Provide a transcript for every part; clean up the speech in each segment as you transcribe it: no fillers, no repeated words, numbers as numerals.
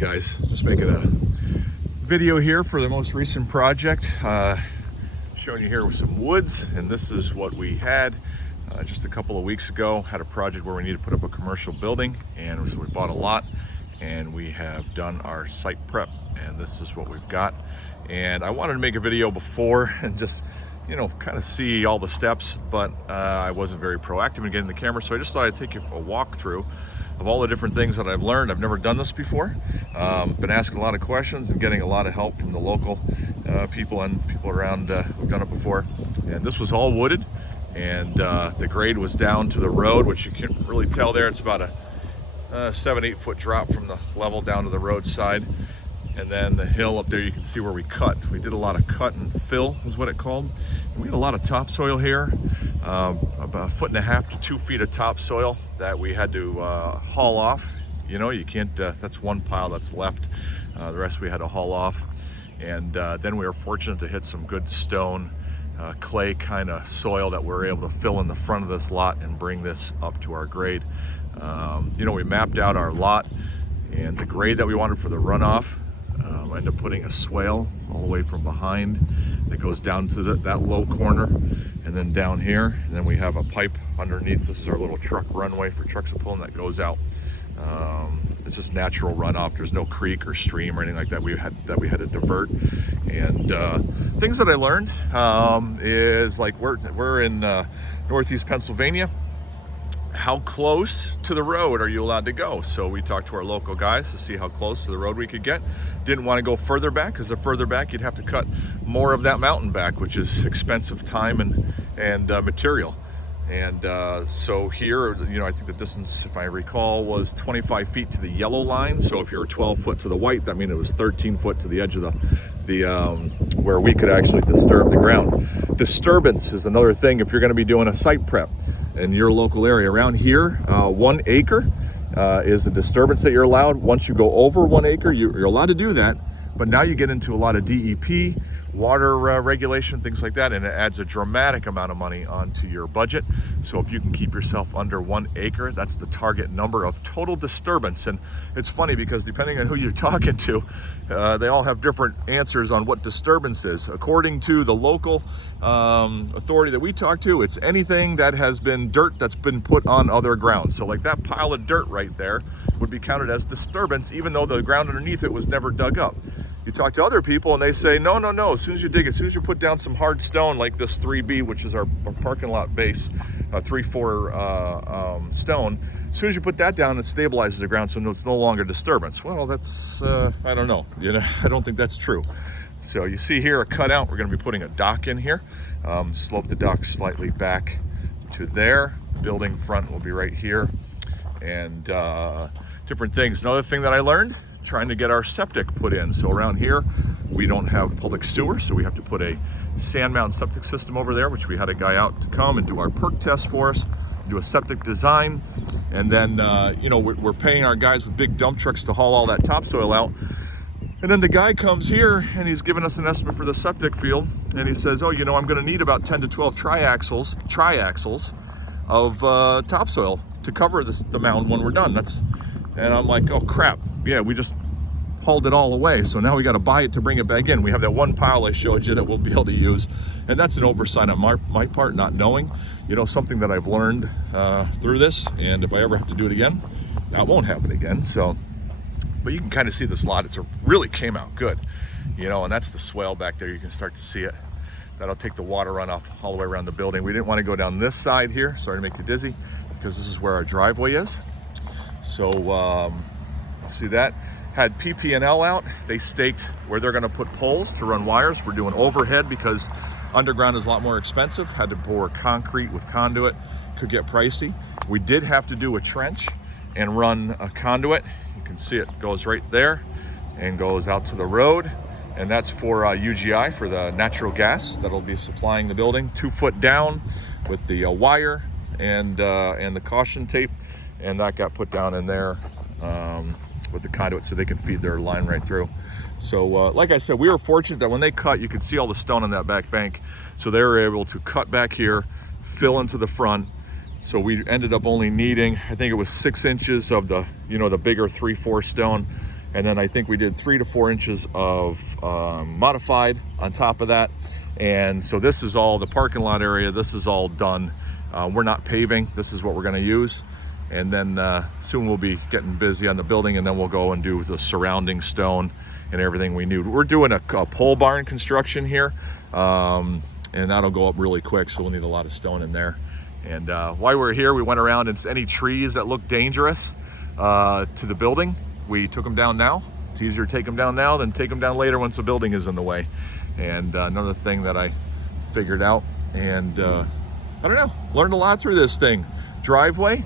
guys, just making a video here for the most recent project, showing you here with some woods. And this is what we had just a couple of weeks ago. Had a project where we needed to put up a commercial building, and so we bought a lot and we have done our site prep, and this is what we've got. And I wanted to make a video before and just, you know, kind of see all the steps, but I wasn't very proactive in getting the camera, so I just thought I'd take you for a walkthrough of all the different things that I've learned. I've never done this before. Been asking a lot of questions and getting a lot of help from the local people and people around who've done it before. And this was all wooded, and the grade was down to the road, which you can really tell there. It's about a 7-8 foot drop from the level down to the roadside. And then the hill up there, you can see where we cut. We did a lot of cut and fill is what it called. And we had a lot of topsoil here, about 1.5 to 2 feet of topsoil that we had to haul off. You know, you can't, that's one pile that's left. The rest we had to haul off. And then we were fortunate to hit some good stone, clay kind of soil that we're able to fill in the front of this lot and bring this up to our grade. You know, we mapped out our lot and the grade that we wanted for the runoff. I ended up putting a swale all the way from behind that goes down to that low corner, and then down here, and then we have a pipe underneath. This is our little truck runway for trucks to pull, and that goes out. It's just natural runoff. There's no creek or stream or anything like that we had to divert. And things that I learned is, like, we're in Northeast Pennsylvania. How close to the road are you allowed to go? So we talked to our local guys to see how close to the road we could get. Didn't want to go further back, because the further back you'd have to cut more of that mountain back, which is expensive time and material. And so here, you know, I think the distance, if I recall, was 25 feet to the yellow line. So if you're 12 foot to the white, that means it was 13 foot to the edge of the where we could actually disturb the ground. Disturbance is another thing if you're going to be doing a site prep in your local area. Around here, 1 acre is the disturbance that you're allowed. Once you go over 1 acre, you're allowed to do that, but now you get into a lot of DEP, water regulation, things like that, and it adds a dramatic amount of money onto your budget. So if you can keep yourself under 1 acre, that's the target number of total disturbance. And it's funny because depending on who you're talking to, they all have different answers on what disturbance is. According to the local authority that we talk to, it's anything that has been dirt that's been put on other ground. So like that pile of dirt right there would be counted as disturbance, even though the ground underneath it was never dug up. You talk to other people and they say, no, as soon as you dig, as soon as you put down some hard stone like this 3B, which is our parking lot base, 3-4 stone, as soon as you put that down, it stabilizes the ground, so it's no longer disturbance. Well, that's, I don't know, you know, I don't think that's true. So you see here a cutout. We're going to be putting a dock in here, slope the dock slightly back to there. Building front will be right here, and different things. Another thing that I learned, trying to get our septic put in. So around here, we don't have public sewer, so we have to put a sand mountain septic system over there, which we had a guy out to come and do our perk test for us, do a septic design. And then, you know, we're paying our guys with big dump trucks to haul all that topsoil out. And then the guy comes here and he's giving us an estimate for the septic field. And he says, oh, you know, I'm gonna need about 10 to 12 triaxles of topsoil to cover the mound when we're done. And I'm like, oh crap. Yeah, we just hauled it all away, so now we got to buy it to bring it back in. We have that one pile I showed you that we'll be able to use, and that's an oversight on my part, not knowing, you know, something that I've learned through this. And if I ever have to do it again, that won't happen again. So, but you can kind of see this lot. It really came out good, you know, and that's the swale back there. You can start to see it. That'll take the water runoff all the way around the building. We didn't want to go down this side here, sorry to make you dizzy, because this is where our driveway is. So see that? Had PP&L out. They staked where they're going to put poles to run wires. We're doing overhead because underground is a lot more expensive. Had to bore concrete with conduit. Could get pricey. We did have to do a trench and run a conduit. You can see it goes right there and goes out to the road. And that's for UGI, for the natural gas that'll be supplying the building. 2 foot down with the wire and the caution tape. And that got put down in there with the conduit so they can feed their line right through. So like I said, we were fortunate that when they cut, you could see all the stone on that back bank. So they were able to cut back here, fill into the front. So we ended up only needing, I think it was 6 inches of the, you know, the bigger 3-4 stone, And then I think we did 3 to 4 inches of modified on top of that. And so this is all the parking lot area. This is all done. We're not paving. This is what we're going to use. And then soon we'll be getting busy on the building, and then we'll go and do the surrounding stone and everything we need. We're doing a pole barn construction here, and that'll go up really quick, so we'll need a lot of stone in there. And while we're here, we went around, and any trees that look dangerous to the building, we took them down now. It's easier to take them down now than take them down later once the building is in the way. And another thing that I figured out, and I don't know, learned a lot through this thing. Driveway,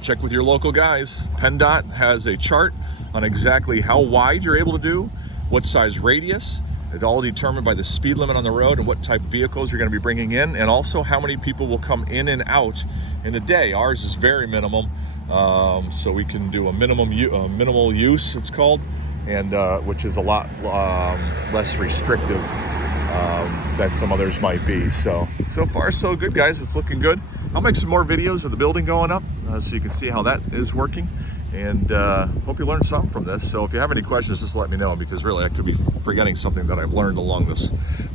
check with your local guys. PennDOT has a chart on exactly how wide you're able to do, what size radius. It's all determined by the speed limit on the road and what type of vehicles you're going to be bringing in, and also how many people will come in and out in a day. Ours is very minimum, so we can do a minimal use, it's called, and which is a lot less restrictive than some others might be. So far so good, guys. It's looking good. I'll make some more videos of the building going up so you can see how that is working, and hope you learned something from this. So if you have any questions, just let me know, because really I could be forgetting something that I've learned along this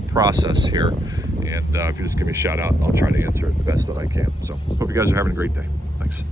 process here. And if you just give me a shout out, I'll try to answer it the best that I can. So hope you guys are having a great day. Thanks.